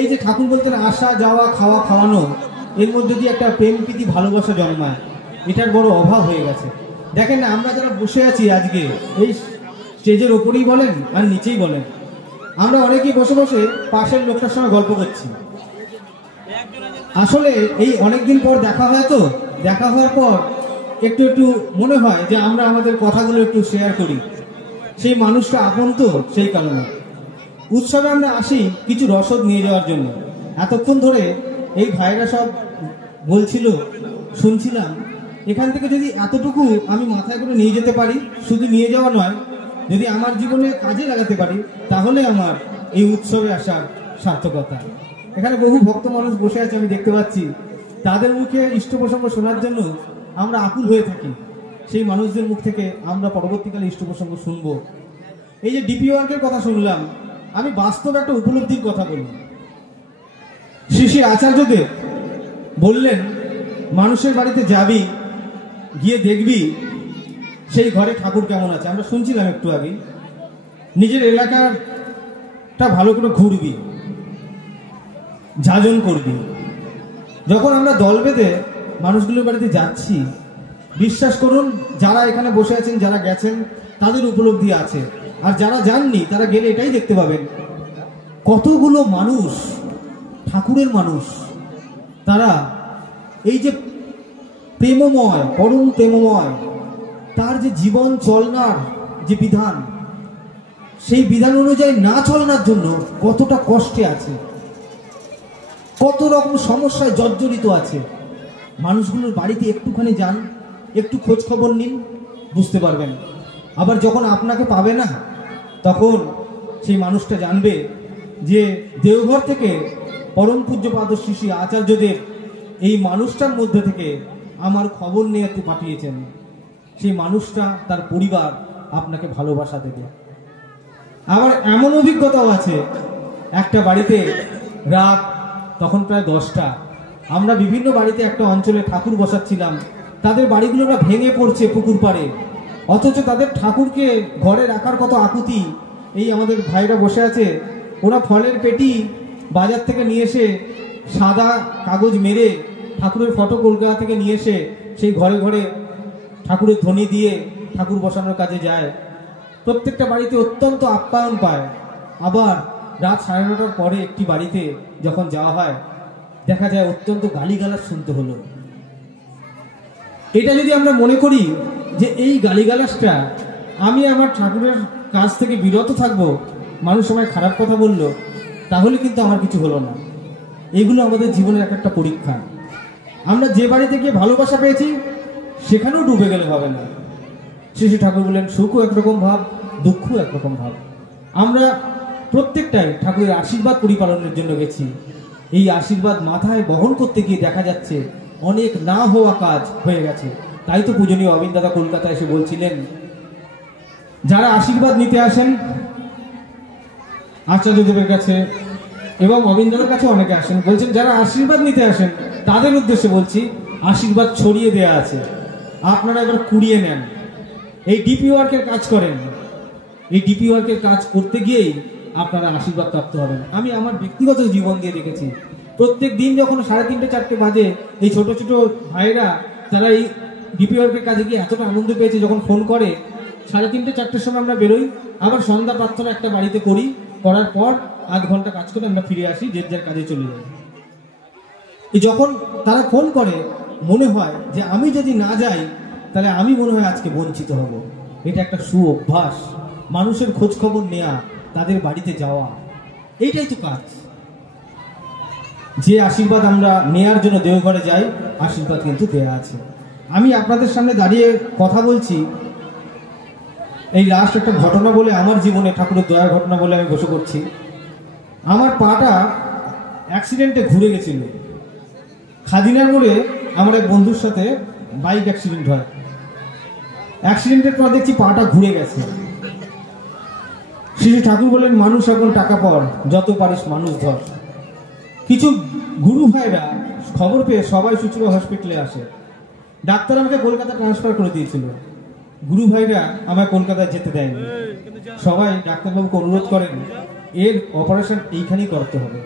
এই যে ঠাকুর বলতেন আসা যাওয়া খাওয়া খাওয়ানো, এর মধ্যে দিয়ে একটা প্রেম প্রীতি ভালোবাসা জন্মায়, এটার বড় অভাব হয়ে গেছে। দেখেন না, আমরা যারা বসে আছি আজকে এই স্টেজের ওপরেই বলেন আর নিচেই বলেন, আমরা অনেকেই বসে বসে পাশের লোকটার সঙ্গে গল্প করছি। আসলে এই অনেকদিন পর দেখা হয়, তো দেখা হওয়ার পর একটু একটু মনে হয় যে আমরা আমাদের কথাগুলো একটু শেয়ার করি। সেই মানুষটা আপন, তো সেই কারণে উৎসবে আমরা আসি কিছু রসদ নিয়ে যাওয়ার জন্য। এতক্ষণ ধরে এই ভাইরা সব বলছিল, শুনছিলাম। এখান থেকে যদি এতটুকু আমি মাথায় করে নিয়ে যেতে পারি, শুধু নিয়ে যাওয়া নয়, যদি আমার জীবনে কাজে লাগাতে পারি, তাহলে আমার এই উৎসবে আসার সার্থকতা। এখানে বহু ভক্ত মানুষ বসে আছে, আমি দেখতে পাচ্ছি। তাদের মুখে ইষ্ট প্রসঙ্গ শোনার জন্য আমরা আকুল হয়ে থাকি। সেই মানুষদের মুখ থেকে আমরা পরবর্তীকালে ইষ্ট প্রসঙ্গ শুনবো। এই যে ডিপি ওয়ার্কের কথা শুনলাম, আমি বাস্তব একটা উপলব্ধির কথা বলি। শ্রী শ্রী আচার্যদেব বললেন, মানুষের বাড়িতে যাবি, গিয়ে দেখবি সেই ঘরে ঠাকুর কেমন আছে। আমরা শুনছিলাম একটু আগে। নিজের এলাকাটা ভালো করে ঘুরবি, যাজন করবি। যখন আমরা দল বেঁধে মানুষগুলোর বাড়িতে যাচ্ছি, বিশ্বাস করুন, যারা এখানে বসে আছেন, যারা গেছেন, তাদের উপলব্ধি আছে। আর যারা যাননি, তারা গেলে এটাই দেখতে পাবেন, কতগুলো মানুষ ঠাকুরের মানুষ, তারা এই যে প্রেমময়, পরম প্রেমময়, তার যে জীবন চলনার যে বিধান, সেই বিধান অনুযায়ী না চলনার জন্য কতটা কষ্টে আছে, কত রকম সমস্যায় জর্জরিত আছে। মানুষগুলোর বাড়িতে একটুখানি যান, একটু খোঁজ খবর নিন, বুঝতে পারবেন। আবার যখন আপনাকে পাবে না, তখন সেই মানুষটা জানবে যে দেওঘর থেকে পরম পূজ্যপাদ শ্রী শ্রী আচার্যদেব এই মানুষটার মধ্যে থেকে আমার খবর নিয়ে পাঠিয়েছেন। সেই মানুষটা, তার পরিবার আপনাকে ভালোবাসা দেবে। আবার এমন অভিজ্ঞতাও আছে, একটা বাড়িতে রাত তখন প্রায় 10টা, আমরা বিভিন্ন বাড়িতে একটা অঞ্চলে ঠাকুর বসাচ্ছিলাম। তাদের বাড়িগুলো ভেঙে পড়ছে পুকুর পাড়ে, অথচ তাদের ঠাকুরকে ঘরে রাখার কত আকুতি। এই আমাদের ভাইরা বসে আছে, ওরা ফলের পেটি বাজার থেকে নিয়ে এসে সাদা কাগজ মেরে ঠাকুরের ফটো কলকাতা থেকে নিয়ে এসে সেই ঘরে ঘরে ঠাকুরের ধ্বনি দিয়ে ঠাকুর বসানোর কাজে যায়। প্রত্যেকটা বাড়িতে অত্যন্ত আপ্যায়ন পায়। আবার রাত 9:30টার পরে একটি বাড়িতে যখন যাওয়া হয়, দেখা যায় অত্যন্ত গালিগালাজ শুনতে হলো। এটা যদি আমরা মনে করি যে এই গালিগালাজটা আমি আমার ঠাকুরের কাছ থেকে বিরত থাকবো, মানুষ আমায় খারাপ কথা বললো, তাহলে কিন্তু আমার কিছু হলো না। এগুলো আমাদের জীবনের একটা পরীক্ষা। আমরা যে বাড়িতে গিয়ে ভালোবাসা পেয়েছি, সেখানেও ডুবে গেলে হবে না। শ্রী শ্রী ঠাকুর বললেন, সুখও একরকম ভাব, দুঃখও একরকম ভাব। আমরা প্রত্যেকটাই ঠাকুরের আশীর্বাদ পরিপালনের জন্য গেছি। এই আশীর্বাদ মাথায় বহন করতে গিয়ে দেখা যাচ্ছে অনেক না হওয়া কাজ হয়ে গেছে। তাই তো পূজনীয় অবিন দাদা কলকাতায় এসে বলছিলেন, যারা আশীর্বাদ নিতে আসেন আচার্যদেবের কাছে এবং অবিন্দার কাছে অনেকে আসেন, বলছেন যারা আশীর্বাদ নিতে আসেন তাদের উদ্দেশ্যে বলছি, আশীর্বাদ ছড়িয়ে দেয়া আছে, আপনারা এবার কুড়িয়ে নেন। এই ডিপি ওয়ার্কের কাজ করেন, এই ডিপি ওয়ার্কের কাজ করতে গিয়েই আপনারা আশীর্বাদ প্রাপ্ত হবেন। আমি আমার ব্যক্তিগত জীবন দিয়ে দেখেছি, প্রত্যেক দিন যখন 3:30 4টে বাজে, এই ছোট ছোট ভাইরা তারা এই ডিপি ওয়ার্কের কাজে গিয়ে এতটা আনন্দ পেয়েছে, যখন ফোন করে 3:30 4টের সময় আমরা বেরোই, আবার সন্ধ্যা প্রার্থনা একটা বাড়িতে করি, করার পর 8 ঘন্টা কাজ করে আমরা ফিরে আসি, যে যার কাজে চলে যাই। যখন তারা ফোন করে, মনে হয় যে আমি যদি না যাই তাহলে আমি মনে হয় আজকে বঞ্চিত হব। এটা একটা সুঅভ্যাস, মানুষের খোঁজ খবর নেওয়া, তাদের বাড়িতে যাওয়া, এইটাই তো কাজ। যে আশীর্বাদ আমরা নেয়ার জন্য দেওঘরে যাই, আশীর্বাদ কিন্তু দেয়া আছে। আমি আপনাদের সামনে দাঁড়িয়ে কথা বলছি, এই লাস্ট একটা ঘটনা বলে, আমার জীবনে ঠাকুরের দয়ার ঘটনা বলে আমি বসে করছি। আমার পাটা অ্যাক্সিডেন্টে ঘুরে গেছিল। খাদিনার মোড়ে আমার এক বন্ধুর সাথে বাইক অ্যাক্সিডেন্ট হয়। অ্যাক্সিডেন্টের পর দেখছি পাটা ঘুরে গেছে। শ্রী ঠাকুর বলেন, মানুষ এখন টাকা পর, যত পারিস মানুষ ধর। কিছু গুরু ভাইরা খবর পেয়ে সবাই সুচুরা হসপিটালে আসে। ডাক্তার আমাকে কলকাতা ট্রান্সফার করে দিয়েছিল। গুরু ভাইরা আমায় কলকাতায় যেতে দেয়নি। সবাই ডাক্তারবাবুকে অনুরোধ করেন, এর অপারেশন এইখানেই করতে হবে।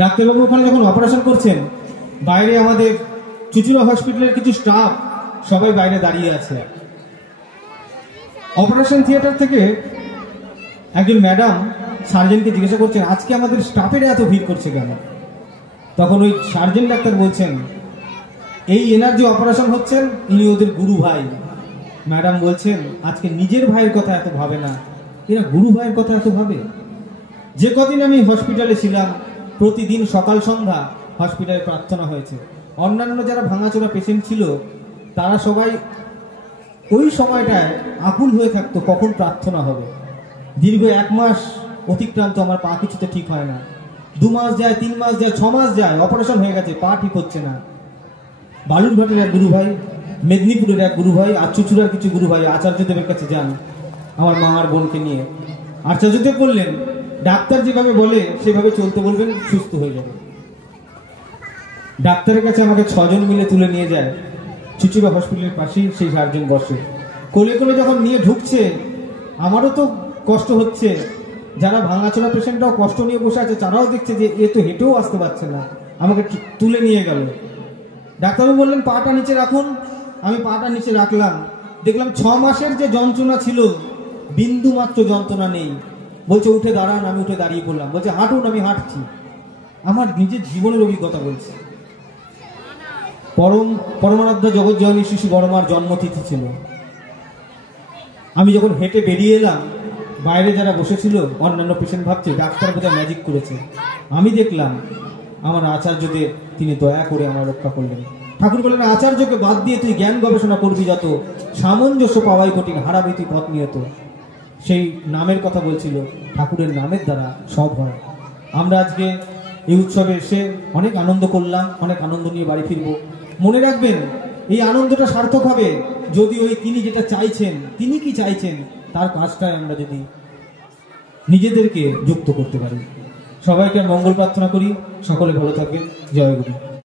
ডাক্তারবাবু ওখানে যখন অপারেশন করছেন, বাইরে আমাদের চুচুড়া হসপিটালের কিছু স্টাফ সবাই বাইরে দাঁড়িয়ে আছে। অপারেশন থিয়েটার থেকে একজন ম্যাডাম সার্জেনকে জিজ্ঞাসা করছেন, আজকে আমাদের স্টাফেরা এত ভিড় করছে কেন? তখন ওই সার্জেন ডাক্তার বলছেন, এই এনার যে অপারেশন হচ্ছেন ইনি ওদের গুরু ভাই। ম্যাডাম বলছেন, আজকে নিজের ভাইয়ের কথা এত ভাবে না, এরা গুরু ভাইয়ের কথা এত ভাবে। যে কদিন আমি হসপিটালে ছিলাম, প্রতিদিন সকাল সন্ধ্যা হসপিটালে প্রার্থনা হয়েছে। অন্যান্য যারা ভাঙাচোরা পেশেন্ট ছিল তারা সবাই ওই সময়টায় আকুল হয়ে থাকতো কখন প্রার্থনা হবে। দীর্ঘ 1 মাস অতিক্রান্ত, আমার পা কিছুতে ঠিক হয় না। 2 মাস যায়, 3 মাস যায়, 6 মাস যায়, অপারেশন হয়ে গেছে, পা ঠিক হচ্ছে না। বালুরঘাটের এক গুরু ভাই, মেদিনীপুরের এক গুরু ভাই, আর চুচুড়ার কিছু গুরু ভাই আচার্যদেবের কাছে যান আমার মা আর বোনকে নিয়ে। আচার্যদেব বললেন, ডাক্তার যেভাবে বলে সেভাবে চলতে বলবেন, সুস্থ হয়ে যাবে। ডাক্তারের কাছে আমাকে 6 জন মিলে তুলে নিয়ে যায়। চুচুড়া হসপিটালের পাশেই সেই সার্জন বসে, কোলে কোলে যখন নিয়ে ঢুকছে আমারও তো কষ্ট হচ্ছে, যারা ভাঙাচোরা পেশেন্টরাও কষ্ট নিয়ে বসে আছে, তারাও দেখছে যে এ তো হেঁটেও আসতে পারছে না। আমাকে তুলে নিয়ে গেল। ডাক্তারবাবু বললেন, পাটা নিচে রাখুন। আমি পাটা নিচে রাখলাম, দেখলাম 6 মাসের যে যন্ত্রণা ছিল বিন্দু মাত্র যন্ত্রণা নেই। বলছে, উঠে দাঁড়ান। আমি উঠে দাঁড়িয়ে পড়লাম। বলছে, হাঁটুন। আমি হাঁটছি। আমার নিজের জীবনের অভিজ্ঞতা বলছে। পরমারাধ্য জগৎ জননী শ্রী শ্রী বড়মার জন্মতিথি ছিল। আমি যখন হেঁটে বেরিয়ে এলাম, বাইরে যারা বসেছিল অন্যান্য পেশেন্ট ভাবছে ডাক্তার বোধহয় ম্যাজিক করেছে। আমি দেখলাম আমার আচার্যদেব তিনি দয়া করে আমার রক্ষা করলেন। ঠাকুর বললেন, আচার্যকে বাদ দিয়ে তুই জ্ঞান গবেষণা করবি যত, সামঞ্জস্য পাওয়াই কঠিন, হারাবি তুই পথ নিয়ত। সেই নামের কথা বলছিল, ঠাকুরের নামের দ্বারা সব হয়। আমরা আজকে এই উৎসবে এসে অনেক আনন্দ করলাম, অনেক আনন্দ নিয়ে বাড়ি ফিরবো। মনে রাখবেন, এই আনন্দটা সার্থক হবে যদি ওই তিনি যেটা চাইছেন, তিনি কি চাইছেন তার কাজটাই আমরা যদি নিজেদেরকে যুক্ত করতে পারি। সবাইকে মঙ্গল প্রার্থনা করি। সকলে ভালো থাকবেন। জয় গুরু।